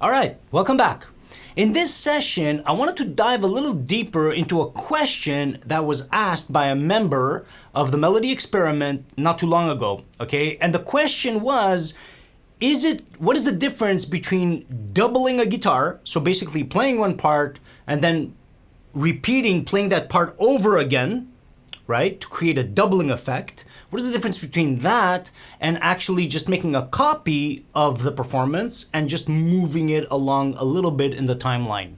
All right, welcome back. In this session, I wanted to dive a little deeper into a question that was asked by a member of the Melody Experiment not too long ago, okay? And the question was, what is the difference between doubling a guitar, so basically playing one part and then playing that part over again, right, to create a doubling effect? What is the difference between that and actually just making a copy of the performance and just moving it along a little bit in the timeline?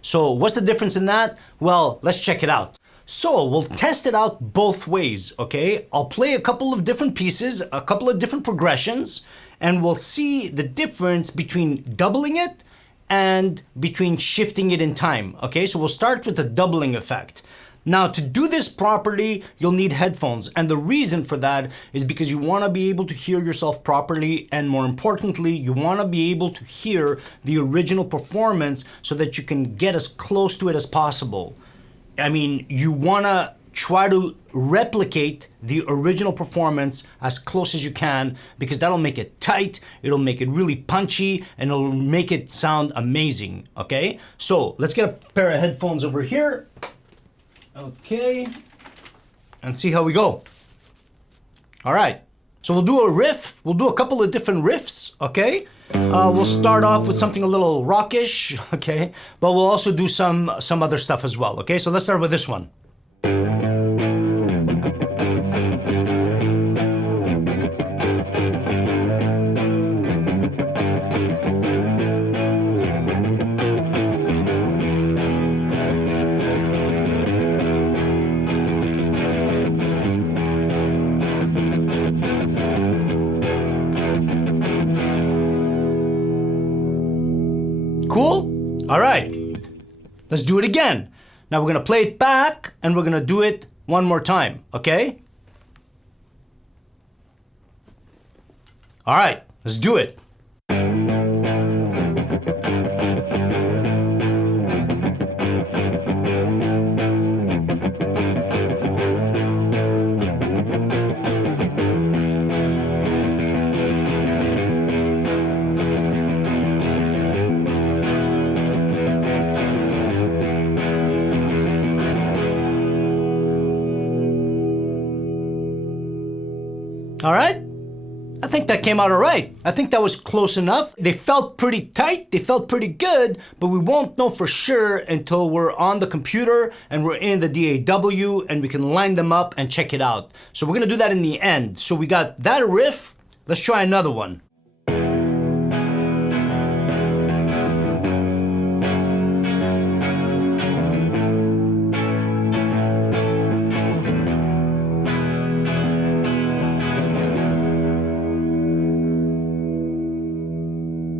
So what's the difference in that? Well, let's check it out. So we'll test it out both ways, okay? I'll play a couple of different pieces, a couple of different progressions, and we'll see the difference between doubling it and between shifting it in time, okay? So we'll start with the doubling effect. Now, to do this properly, you'll need headphones. And the reason for that is because you want to be able to hear yourself properly. And more importantly, you want to be able to hear the original performance so that you can get as close to it as possible. I mean, you want to try to replicate the original performance as close as you can, because that'll make it tight, it'll make it really punchy, and it'll make it sound amazing, okay? So let's get a pair of headphones over here. Okay, and see how we go. All right, so we'll do a riff. We'll do a couple of different riffs, okay? We'll start off with something a little rockish, okay? But we'll also do some other stuff as well, okay? So let's start with this one. Cool? All right, let's do it again. Now we're gonna play it back and we're gonna do it one more time, okay? All right, let's do it. All right, I think that came out all right. I think that was close enough. They felt pretty tight, they felt pretty good, but we won't know for sure until we're on the computer and we're in the DAW and we can line them up and check it out. So we're gonna do that in the end. So we got that riff, let's try another one.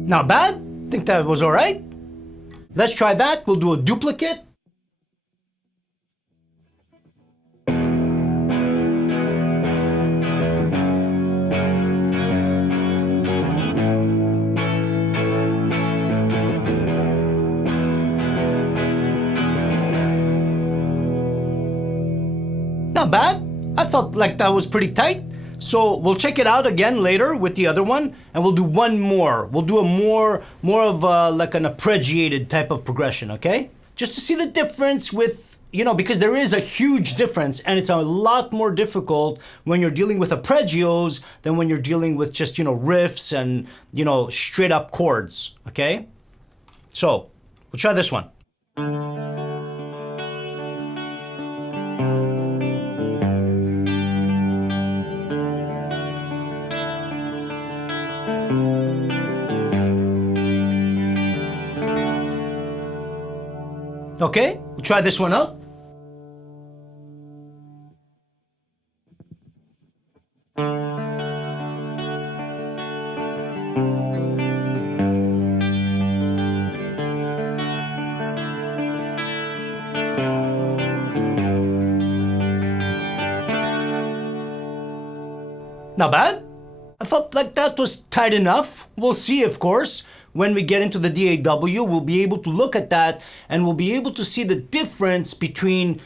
Not bad, think that was all right. Let's try that, we'll do a duplicate. Not bad, I felt like that was pretty tight. So we'll check it out again later with the other one, and we'll do one more. We'll do a more of like an arpeggiated type of progression, okay? Just to see the difference with, because there is a huge difference, and it's a lot more difficult when you're dealing with arpeggios than when you're dealing with just, riffs and, straight up chords, okay? So we'll try this one. Okay, we'll try this one out. Not bad. I felt like that was tight enough. We'll see, of course. When we get into the DAW, we'll be able to look at that and we'll be able to see the difference between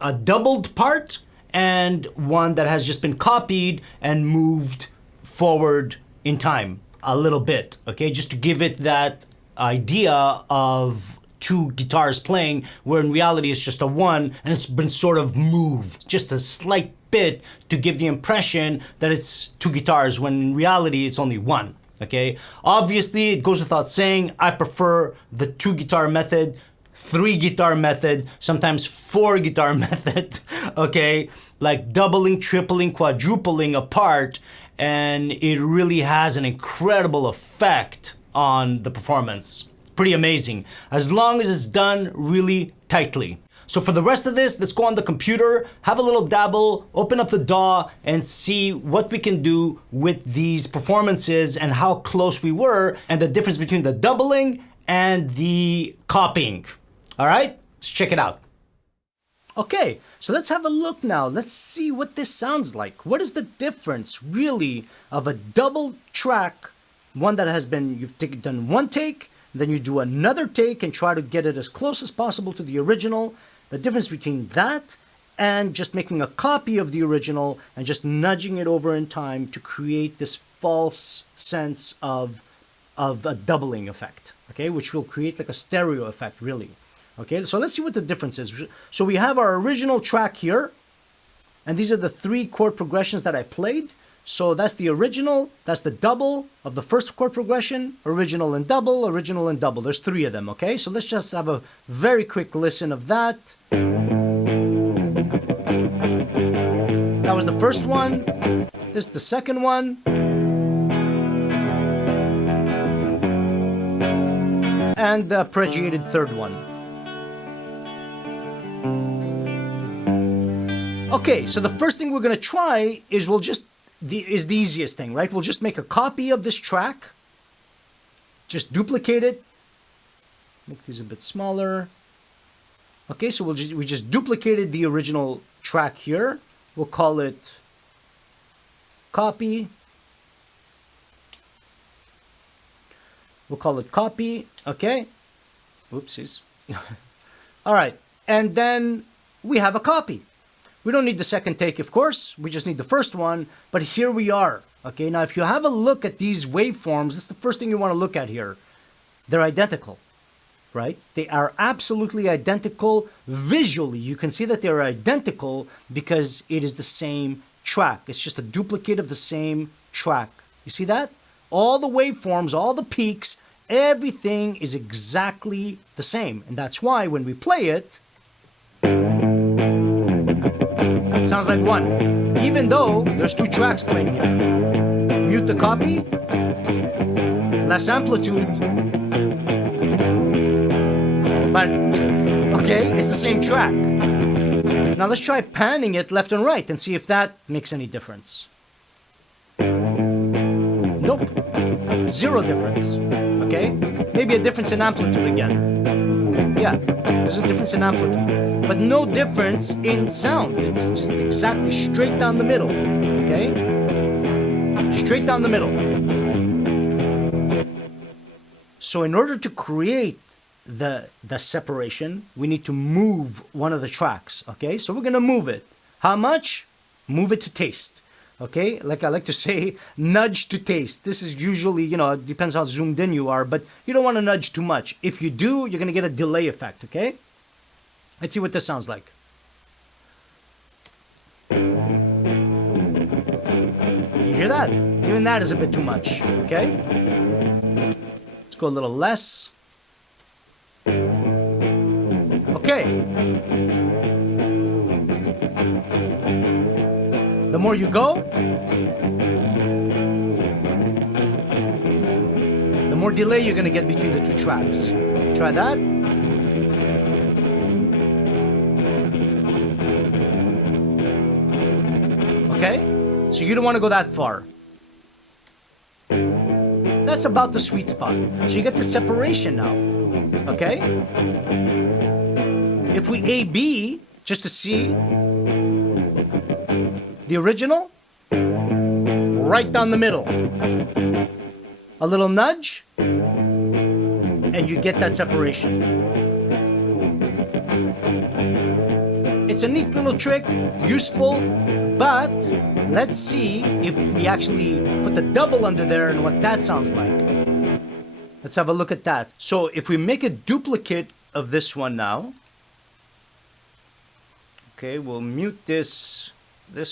a doubled part and one that has just been copied and moved forward in time a little bit, okay? Just to give it that idea of two guitars playing, where in reality it's just a one, and it's been sort of moved just a slight bit to give the impression that it's two guitars, when in reality it's only one. Okay, obviously it goes without saying, I prefer the two guitar method, three guitar method, sometimes four guitar method, okay, like doubling, tripling, quadrupling apart, and it really has an incredible effect on the performance. Pretty amazing, as long as it's done really tightly. So for the rest of this, let's go on the computer, have a little dabble, open up the DAW, and see what we can do with these performances and how close we were, and the difference between the doubling and the copying. All right, let's check it out. Okay, so let's have a look now. Let's see what this sounds like. What is the difference really of a double track, one that has been, you've done one take, then you do another take and try to get it as close as possible to the original. The difference between that and just making a copy of the original and just nudging it over in time to create this false sense of a doubling effect, okay, which will create like a stereo effect, really. Okay, so let's see what the difference is. So we have our original track here, and these are the 3 chord progressions that I played. So that's the original, that's the double of the first chord progression, original and double, original and double. There's 3 of them, okay? So let's just have a very quick listen of that. That was the first one. This is the second one. And the arpeggiated third one. Okay, so the first thing we're gonna try is is the easiest thing, right? We'll just make a copy of this track, just duplicate it, make these a bit smaller. Okay, so we just duplicated the original track here. We'll call it copy. We'll call it copy, okay? Oopsies. All right, and then we have a copy. We don't need the second take, of course. We just need the first one, but here we are. Okay, now if you have a look at these waveforms, that's the first thing you want to look at here. They're identical, right? They are absolutely identical visually. You can see that they're identical because it is the same track. It's just a duplicate of the same track. You see that? All the waveforms, all the peaks, everything is exactly the same. And that's why when we play it, it sounds like one, even though there's 2 tracks playing here. Mute the copy, less amplitude, but okay, it's the same track. Now let's try panning it left and right and see if that makes any difference. Nope, 0 difference, okay? Maybe a difference in amplitude again. Yeah, there's a difference in amplitude, but no difference in sound. It's just exactly straight down the middle, okay? Straight down the middle. So in order to create the separation, we need to move one of the tracks, okay? So we're gonna move it. How much? Move it to taste, okay? Like I like to say, nudge to taste. This is usually, you know, it depends how zoomed in you are, but you don't want to nudge too much. If you do, you're gonna get a delay effect, okay? Let's see what this sounds like. You hear that? Even that is a bit too much, okay? Let's go a little less. Okay. The more you go, the more delay you're gonna get between the 2 tracks. Try that. Okay? So you don't want to go that far. That's about the sweet spot. So you get the separation now. Okay? If we A-B, just to see the original, right down the middle. A little nudge, and you get that separation. It's a neat little trick, useful, but let's see if we actually put the double under there and what that sounds like. Let's have a look at that. So if we make a duplicate of this one now, okay, we'll mute this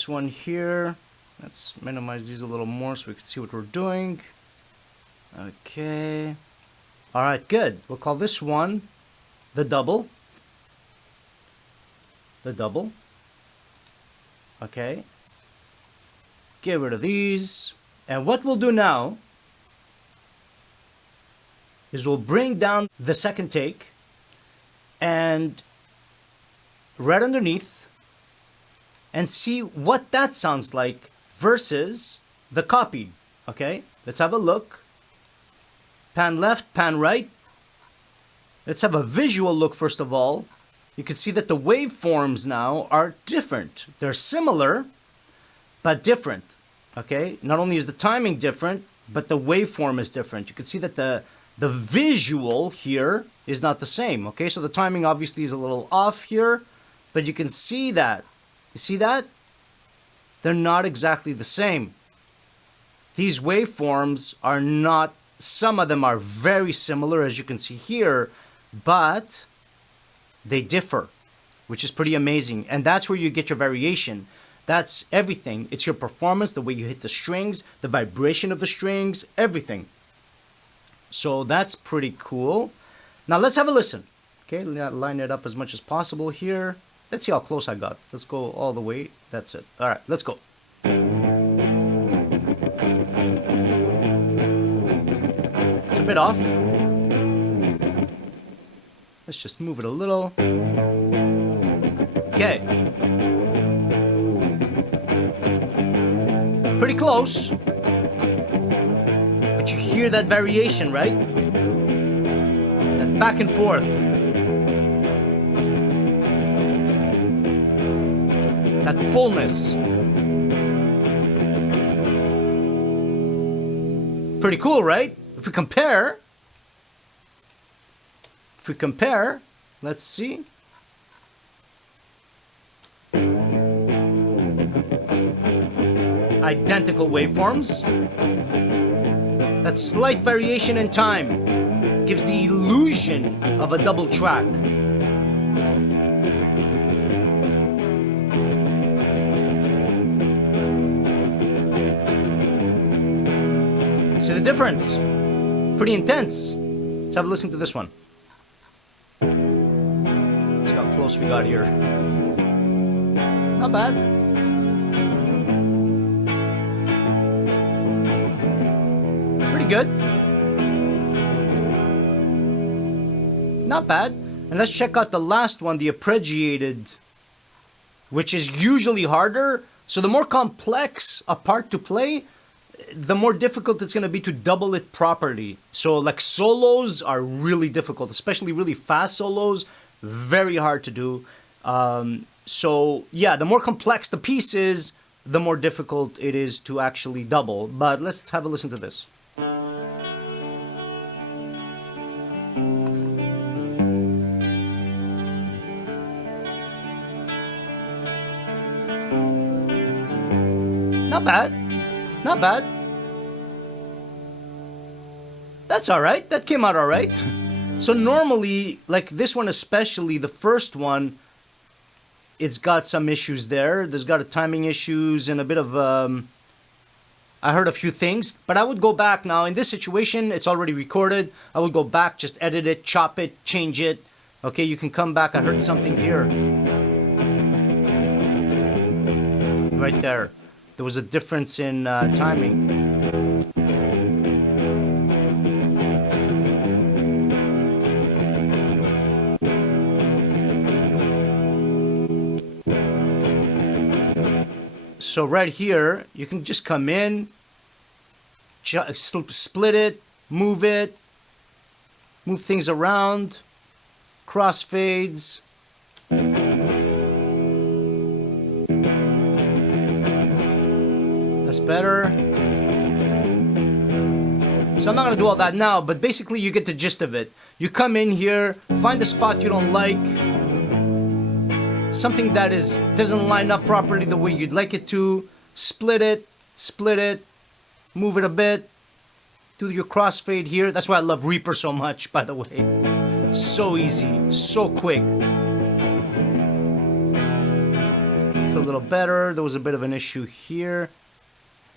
one here. Let's minimize these a little more so we can see what we're doing. Okay. All right, good. We'll call this one the double. The double. Okay. Get rid of these. And what we'll do now is we'll bring down the second take and right underneath and see what that sounds like versus the copied. Okay, let's have a look. Pan left, pan right. Let's have a visual look first of all. You can see that the waveforms now are different. They're similar, but different. Okay, not only is the timing different, but the waveform is different. You can see that the visual here is not the same. Okay, so the timing obviously is a little off here, but you can see that. You see that? They're not exactly the same. These waveforms are not, some of them are very similar as you can see here, but they differ, which is pretty amazing. And that's where you get your variation. That's everything. It's your performance, the way you hit the strings, the vibration of the strings, everything. So that's pretty cool. Now let's have a listen. Okay, line it up as much as possible here. Let's see how close I got. Let's go all the way. That's it. All right, let's go. It's a bit off. Let's just move it a little. Okay. Pretty close. But you hear that variation, right? That back and forth. That fullness. Pretty cool, right? If we compare, let's see. Identical waveforms. That slight variation in time gives the illusion of a double track. See the difference? Pretty intense. Let's have a listen to this one. See how close we got here. Not bad. Pretty good. Not bad. And let's check out the last one, the arpeggiated, which is usually harder. So the more complex a part to play, the more difficult it's going to be to double it properly. So like solos are really difficult, especially really fast solos, very hard to do. So yeah, the more complex the piece is, the more difficult it is to actually double. But let's have a listen to this. Not bad. Not bad. That's all right. That came out all right. So normally, like this one especially, the first one, it's got some issues there. There's got a timing issues and a bit of, I heard a few things. But I would go back now. In this situation, it's already recorded. I would go back, just edit it, chop it, change it. Okay, you can come back. I heard something here. Right there. There was a difference in timing. So right here, you can just come in, split it, move things around, crossfades. Better. So I'm not going to do all that now, but basically you get the gist of it. You come in here, find a spot you don't like, something that doesn't line up properly the way you'd like it to, split it, move it a bit, do your crossfade here. That's why I love Reaper so much, by the way. So easy, so quick. It's a little better. There was a bit of an issue here.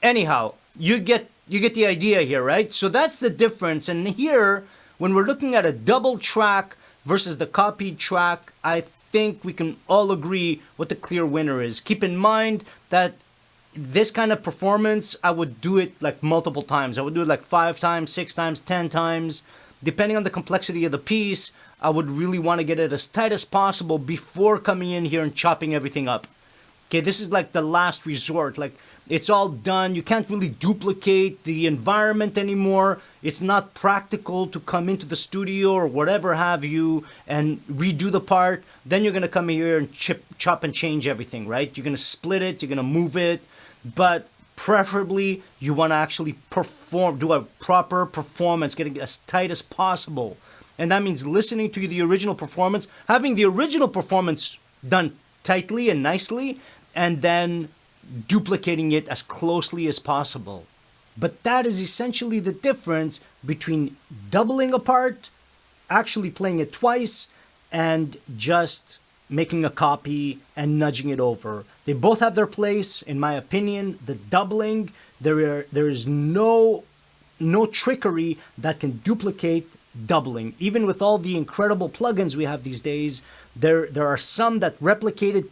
Anyhow, you get the idea here, right? So that's the difference. And here, when we're looking at a double track versus the copied track, I think we can all agree what the clear winner is. Keep in mind that this kind of performance, I would do it like multiple times. I would do it like 5 times, 6 times, 10 times. Depending on the complexity of the piece, I would really want to get it as tight as possible before coming in here and chopping everything up. Okay, this is like the last resort. Like, it's all done. You can't really duplicate the environment anymore. It's not practical to come into the studio or whatever have you and redo the part. Then you're going to come here and chop and change everything, right? You're going to split it. You're going to move it. But preferably, you want to actually do a proper performance, getting it as tight as possible. And that means listening to the original performance, having the original performance done tightly and nicely, and then duplicating it as closely as possible. But that is essentially the difference between doubling a part, actually playing it twice, and just making a copy and nudging it over. They both have their place, in my opinion. The doubling, there is no trickery that can duplicate doubling. Even with all the incredible plugins we have these days, there are some that replicate it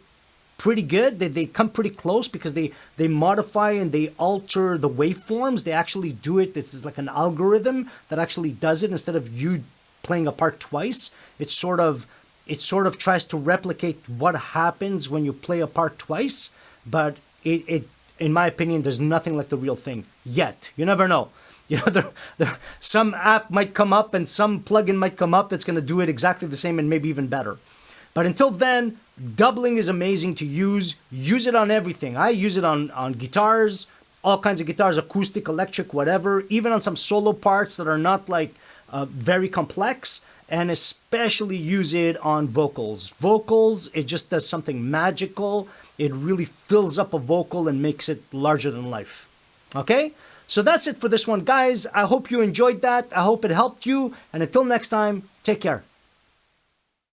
pretty good. They come pretty close because they modify and they alter the waveforms. They actually do it. This is like an algorithm that actually does it instead of you playing a part twice. It sort of tries to replicate what happens when you play a part twice, but it in my opinion, there's nothing like the real thing yet. You never know. You know, some app might come up and some plugin might come up that's going to do it exactly the same and maybe even better. But until then, doubling is amazing to use. Use it on everything. I use it on guitars, all kinds of guitars, acoustic, electric, whatever, even on some solo parts that are not like very complex, and especially use it on vocals. Vocals, it just does something magical. It really fills up a vocal and makes it larger than life. Okay? So that's it for this one, guys. I hope you enjoyed that. I hope it helped you. And until next time, take care.